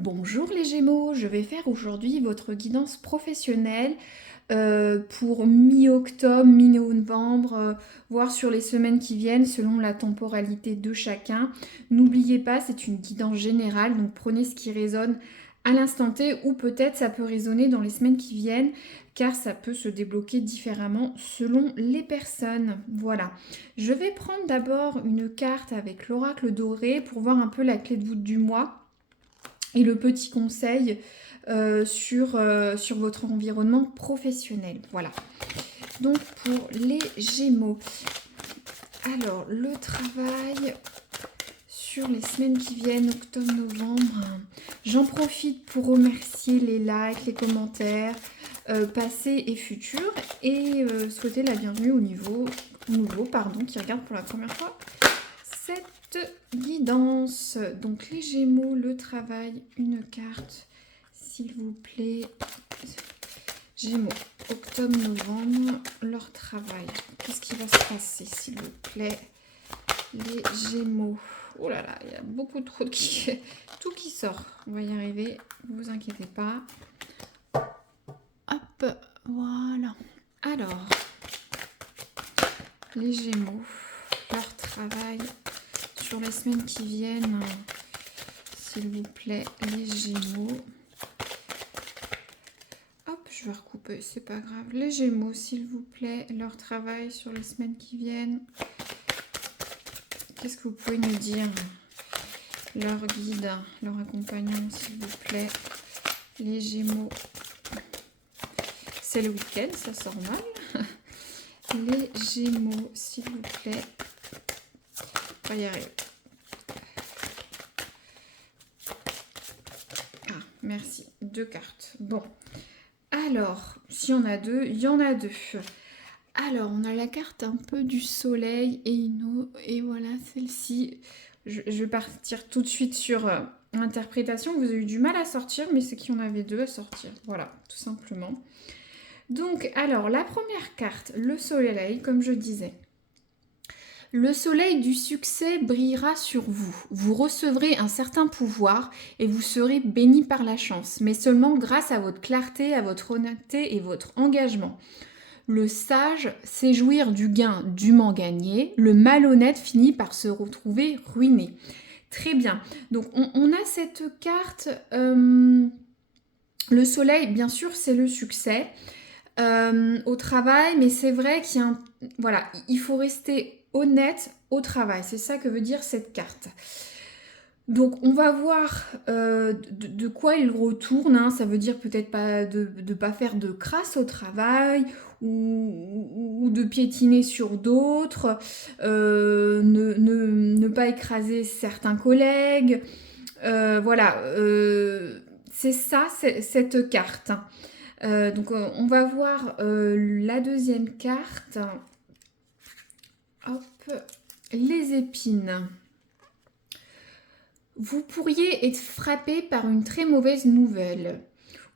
Bonjour les Gémeaux, je vais faire aujourd'hui votre guidance professionnelle pour mi-octobre, mi-novembre, voire sur les semaines qui viennent selon la temporalité de chacun. N'oubliez pas, c'est une guidance générale, donc prenez ce qui résonne à l'instant T ou peut-être ça peut résonner dans les semaines qui viennent car ça peut se débloquer différemment selon les personnes. Voilà. Je vais prendre d'abord une carte avec l'oracle doré pour voir un peu la clé de voûte du mois et le petit conseil sur votre environnement professionnel. Voilà. Donc pour les Gémeaux. Alors, le travail sur les semaines qui viennent, octobre-novembre. J'en profite pour remercier les likes, les commentaires, passés et futurs, et souhaiter la bienvenue au nouveau, qui regarde pour la première fois cette guidance. Donc les Gémeaux, le travail, une carte, s'il vous plaît. Gémeaux, octobre, novembre, leur travail. Qu'est-ce qui va se passer, s'il vous plaît, les Gémeaux? Oh là là, il y a beaucoup trop de tout qui sort. On va y arriver, ne vous inquiétez pas. Hop, voilà. Alors, les Gémeaux, leur travail sur les semaines qui viennent, s'il vous plaît, les Gémeaux. Hop, je vais recouper, c'est pas grave. Les Gémeaux, s'il vous plaît, leur travail sur les semaines qui viennent. Qu'est-ce que vous pouvez nous dire? Leur guide, leur accompagnant, s'il vous plaît. Les Gémeaux. C'est le week-end, ça sort mal. Les Gémeaux, s'il vous plaît. On va y arriver. Ah, merci. 2 cartes. Bon. Alors, s'il y en a 2, il y en a 2. Alors, on a la carte un peu du soleil et voilà, celle-ci. Je vais partir tout de suite sur l'interprétation. Vous avez eu du mal à sortir, mais c'est qu'il y en avait 2 à sortir. Voilà, tout simplement. Donc, alors, la première carte, le soleil, comme je disais. Le soleil du succès brillera sur vous. Vous recevrez un certain pouvoir et vous serez béni par la chance, mais seulement grâce à votre clarté, à votre honnêteté et votre engagement. Le sage sait jouir du gain dûment gagné, le malhonnête finit par se retrouver ruiné. Très bien, donc on a cette carte, le soleil, bien sûr, c'est le succès au travail, mais c'est vrai qu'il y a voilà, il faut rester honnête au travail, c'est ça que veut dire cette carte. Donc on va voir de quoi il retourne, hein. Ça veut dire peut-être pas de ne pas faire de crasse au travail ou de piétiner sur d'autres, ne pas écraser certains collègues. Voilà, c'est ça, cette carte. Donc on va voir la deuxième carte. Hop, les épines. Vous pourriez être frappé par une très mauvaise nouvelle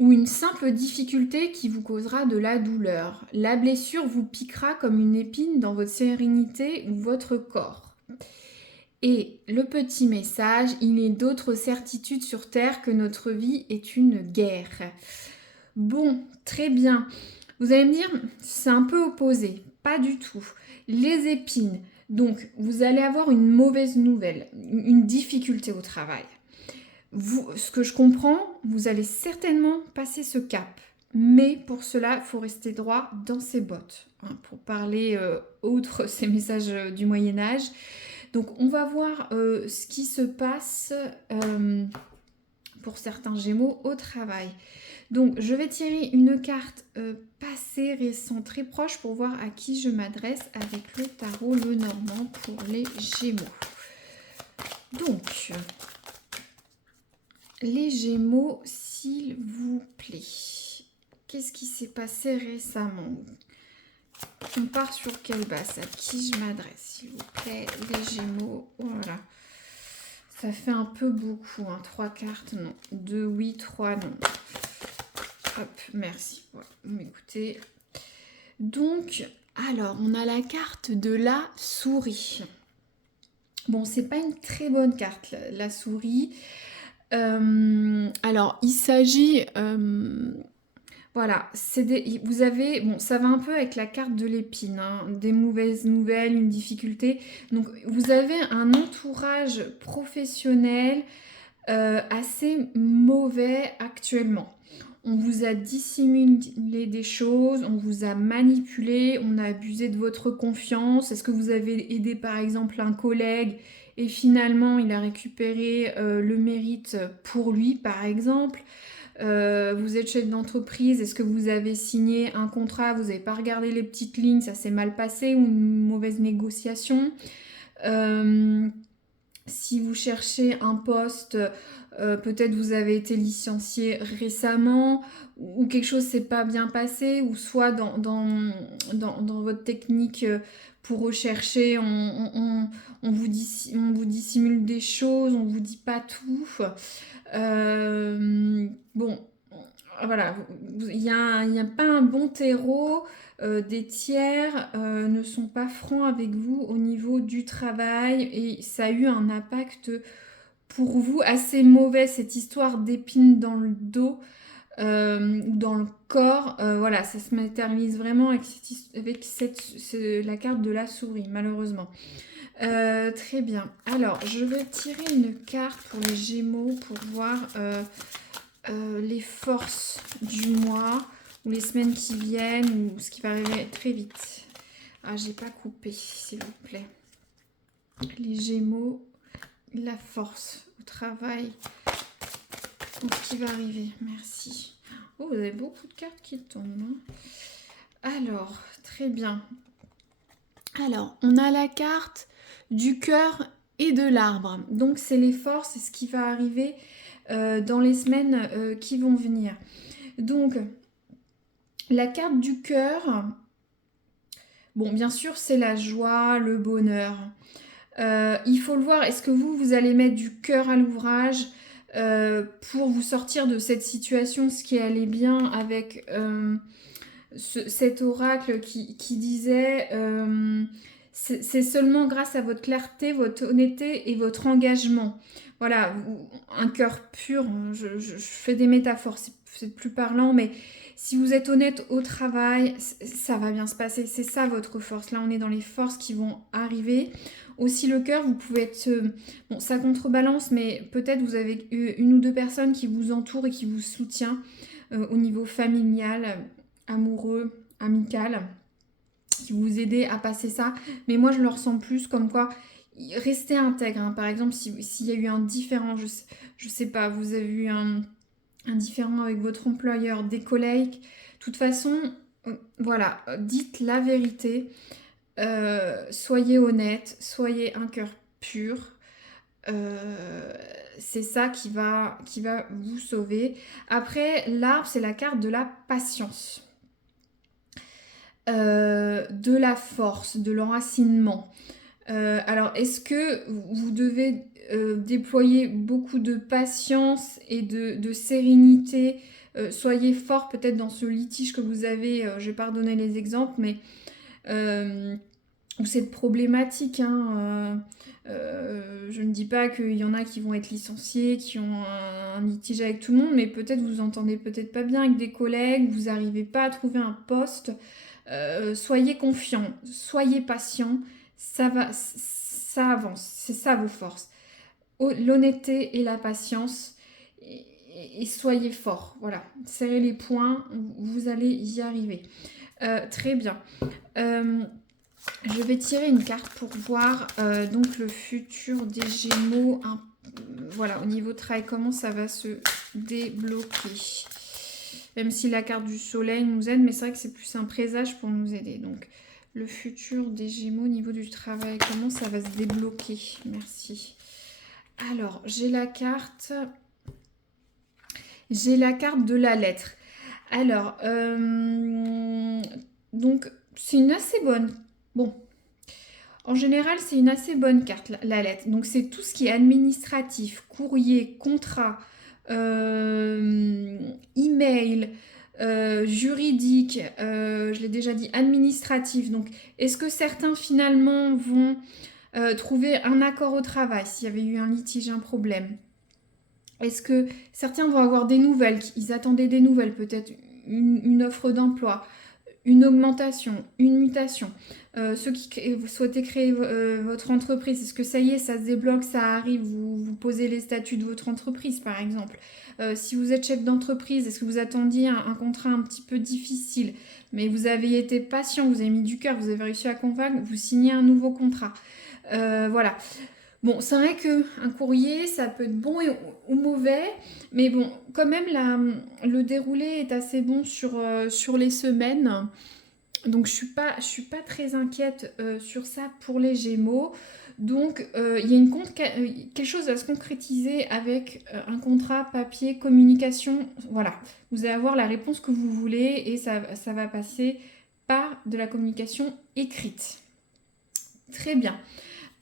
ou une simple difficulté qui vous causera de la douleur. La blessure vous piquera comme une épine dans votre sérénité ou votre corps. Et le petit message, il est d'autres certitudes sur Terre que notre vie est une guerre. Bon, très bien. Vous allez me dire, c'est un peu opposé. Pas du tout. Les épines. Donc, vous allez avoir une mauvaise nouvelle, une difficulté au travail. Vous, ce que je comprends, vous allez certainement passer ce cap. Mais pour cela, il faut rester droit dans ses bottes. Hein, pour parler outre ces messages du Moyen-Âge. Donc, on va voir ce qui se passe pour certains Gémeaux au travail. Donc, je vais tirer une carte passée, récente, très proche pour voir à qui je m'adresse avec le tarot Lenormand pour les Gémeaux. Donc, les Gémeaux, s'il vous plaît. Qu'est-ce qui s'est passé récemment? On part sur quelle base? À qui je m'adresse, s'il vous plaît, les Gémeaux? Voilà. Ça fait un peu beaucoup, hein. 3 cartes, non. 2, oui, 3, non. Hop, merci. Voilà, écoutez. Donc, alors, on a la carte de la souris. Bon, c'est pas une très bonne carte, la souris. Alors, il s'agit, voilà, vous avez, bon, ça va un peu avec la carte de l'épine, hein, des mauvaises nouvelles, une difficulté. Donc, vous avez un entourage professionnel assez mauvais actuellement. On vous a dissimulé des choses, on vous a manipulé, on a abusé de votre confiance. Est-ce que vous avez aidé par exemple un collègue et finalement il a récupéré le mérite pour lui par exemple? Vous êtes chef d'entreprise, est-ce que vous avez signé un contrat, vous n'avez pas regardé les petites lignes, ça s'est mal passé ou une mauvaise négociation? Euh, Si vous cherchez un poste, peut-être vous avez été licencié récemment ou quelque chose s'est pas bien passé ou soit dans votre technique pour rechercher, on vous dissimule des choses, on vous dit pas tout. Bon, voilà, il y a pas un bon terreau. Des tiers ne sont pas francs avec vous au niveau du travail et ça a eu un impact pour vous assez mauvais, cette histoire d'épines dans le dos ou dans le corps. Voilà, ça se matérialise vraiment avec la carte de la souris, malheureusement. Très bien. Alors, je vais tirer une carte pour les Gémeaux pour voir les forces du mois ou les semaines qui viennent ou ce qui va arriver très vite. Ah, j'ai pas coupé, s'il vous plaît. Les Gémeaux, la force au travail ou ce qui va arriver. Merci. Oh, vous avez beaucoup de cartes qui tombent, hein. Alors, très bien. Alors, on a la carte du cœur et de l'arbre. Donc, c'est les forces, c'est ce qui va arriver dans les semaines qui vont venir. Donc, la carte du cœur, bon, bien sûr, c'est la joie, le bonheur. Il faut le voir, est-ce que vous allez mettre du cœur à l'ouvrage pour vous sortir de cette situation, ce qui allait bien avec cet oracle qui disait c'est seulement grâce à votre clarté, votre honnêteté et votre engagement. Voilà, un cœur pur, je fais des métaphores, c'est plus parlant, mais si vous êtes honnête au travail, ça va bien se passer. C'est ça votre force. Là, on est dans les forces qui vont arriver. Aussi le cœur, vous pouvez être... bon, ça contrebalance, mais peut-être vous avez une ou deux personnes qui vous entourent et qui vous soutiennent au niveau familial, amoureux, amical, qui vous aident à passer ça. Mais moi, je le ressens plus comme quoi restez intègre, hein. Par exemple, s'il y a eu un différend, je sais pas, vous avez eu un différend avec votre employeur, des collègues, de toute façon, voilà, dites la vérité, soyez honnête, soyez un cœur pur. Euh, c'est ça qui va vous sauver. Après, l'arbre, c'est la carte de la patience, de la force, de l'enracinement. Alors, est-ce que vous devez déployer beaucoup de patience et de sérénité? Soyez fort peut-être dans ce litige que vous avez, je vais pas redonner les exemples, mais euh, ou cette problématique, hein, je ne dis pas qu'il y en a qui vont être licenciés, qui ont un litige avec tout le monde, mais peut-être vous entendez peut-être pas bien avec des collègues, vous n'arrivez pas à trouver un poste. Soyez confiant, soyez patient, ça avance, c'est ça vos forces. L'honnêteté et la patience, et soyez fort. Voilà, serrez les poings, vous allez y arriver. Très bien. Je vais tirer une carte pour voir donc le futur des Gémeaux. Voilà, au niveau travail, comment ça va se débloquer. Même si la carte du soleil nous aide, mais c'est vrai que c'est plus un présage pour nous aider. Donc, le futur des Gémeaux au niveau du travail, comment ça va se débloquer. Merci. Alors, j'ai la carte de la lettre. Alors, donc, c'est une assez bonne... Bon, en général, c'est une assez bonne carte, la lettre. Donc, c'est tout ce qui est administratif, courrier, contrat, email, juridique, je l'ai déjà dit, administratif. Donc, est-ce que certains finalement vont trouver un accord au travail s'il y avait eu un litige, un problème? Est-ce que certains vont avoir des nouvelles, ils attendaient des nouvelles, peut-être une offre d'emploi, une augmentation, une mutation. Ceux qui vous souhaitez créer votre entreprise, est-ce que ça y est, ça se débloque, ça arrive, vous posez les statuts de votre entreprise par exemple. Si vous êtes chef d'entreprise, est-ce que vous attendiez un contrat un petit peu difficile, mais vous avez été patient, vous avez mis du cœur, vous avez réussi à convaincre, vous signez un nouveau contrat. Voilà. Bon, c'est vrai qu'un courrier, ça peut être bon ou mauvais, mais bon, quand même, le déroulé est assez bon sur les semaines. Donc, je suis pas très inquiète sur ça pour les Gémeaux. Donc, il y a quelque chose à se concrétiser avec un contrat, papier, communication. Voilà, vous allez avoir la réponse que vous voulez et ça va passer par de la communication écrite. Très bien.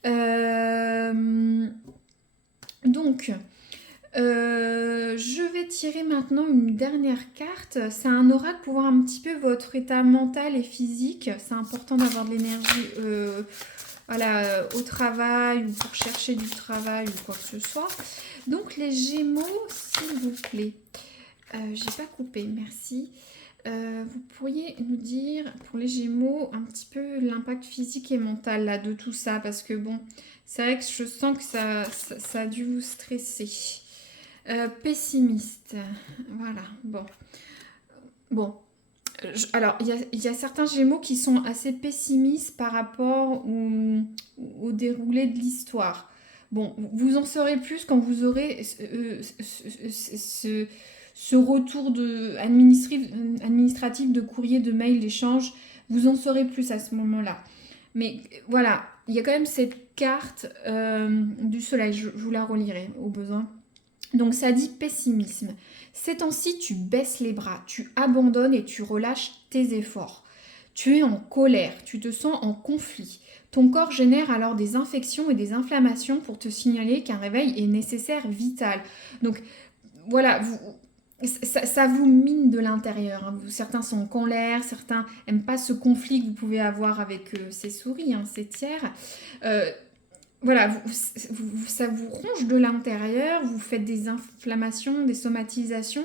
Euh, donc, je vais tirer maintenant une dernière carte. C'est un oracle pour voir un petit peu votre état mental et physique. C'est important d'avoir de l'énergie voilà, au travail ou pour chercher du travail ou quoi que ce soit. Donc les Gémeaux, s'il vous plaît. J'ai pas coupé, merci. Vous pourriez nous dire pour les Gémeaux un petit peu l'impact physique et mental là, de tout ça parce que bon, c'est vrai que je sens que ça a dû vous stresser. Pessimiste, voilà, bon. Bon, alors il y a certains Gémeaux qui sont assez pessimistes par rapport au déroulé de l'histoire. Bon, vous en saurez plus quand vous aurez ce retour administratif de courrier, de mail, d'échange. Vous en saurez plus à ce moment-là. Mais voilà, il y a quand même cette carte du soleil. Je vous la relirai au besoin. Donc ça dit pessimisme. Ces temps-ci, tu baisses les bras, tu abandonnes et tu relâches tes efforts. Tu es en colère, tu te sens en conflit. Ton corps génère alors des infections et des inflammations pour te signaler qu'un réveil est nécessaire, vital. Donc voilà, ça vous mine de l'intérieur. Hein. Certains sont en colère, certains n'aiment pas ce conflit que vous pouvez avoir avec ces souris, hein, ces tiers. Euh, voilà, ça vous ronge de l'intérieur, vous faites des inflammations, des somatisations.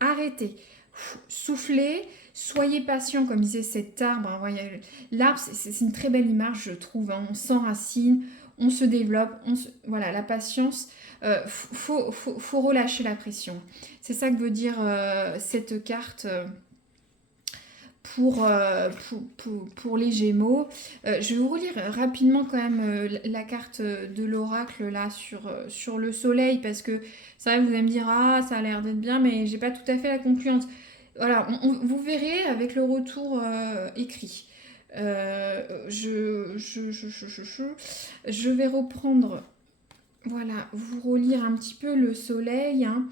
Arrêtez. Soufflez, soyez patient, comme disait cet arbre. Hein. L'arbre, c'est une très belle image, je trouve. Hein. On s'enracine, on se développe. Voilà, la patience, faut relâcher la pression. C'est ça que veut dire cette carte. Pour les Gémeaux. Je vais vous relire rapidement quand même la carte de l'oracle là sur le soleil parce que c'est vrai que vous allez me dire ah ça a l'air d'être bien mais j'ai pas tout à fait la concluante. Voilà, vous verrez avec le retour écrit. Je vais reprendre, voilà, vous relire un petit peu le soleil. Hein.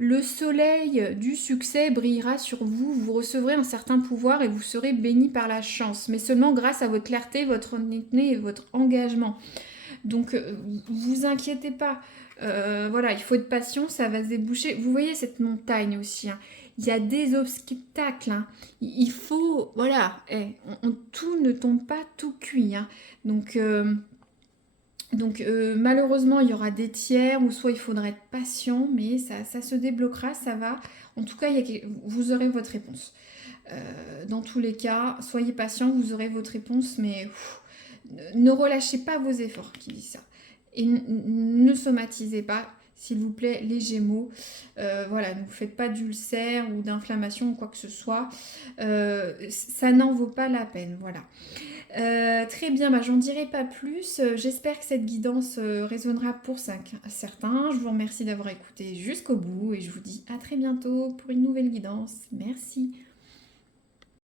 Le soleil du succès brillera sur vous, vous recevrez un certain pouvoir et vous serez béni par la chance, mais seulement grâce à votre clarté, votre honnêteté et votre engagement. Donc, vous inquiétez pas. Voilà, il faut être patient, ça va se déboucher. Vous voyez cette montagne aussi. Hein. Il y a des obstacles. Hein. Il faut, voilà, tout ne tombe pas tout cuit. Hein. Donc malheureusement, il y aura des tiers ou soit il faudra être patient, mais ça se débloquera, ça va. En tout cas, vous aurez votre réponse. Dans tous les cas, soyez patient, vous aurez votre réponse, mais ne relâchez pas vos efforts, qui dit ça. Et ne somatisez pas, s'il vous plaît, les Gémeaux. Voilà, ne vous faites pas d'ulcère ou d'inflammation ou quoi que ce soit. Ça n'en vaut pas la peine, voilà. Très bien, bah, j'en dirai pas plus. J'espère que cette guidance résonnera pour certains. Je vous remercie d'avoir écouté jusqu'au bout et je vous dis à très bientôt pour une nouvelle guidance. Merci.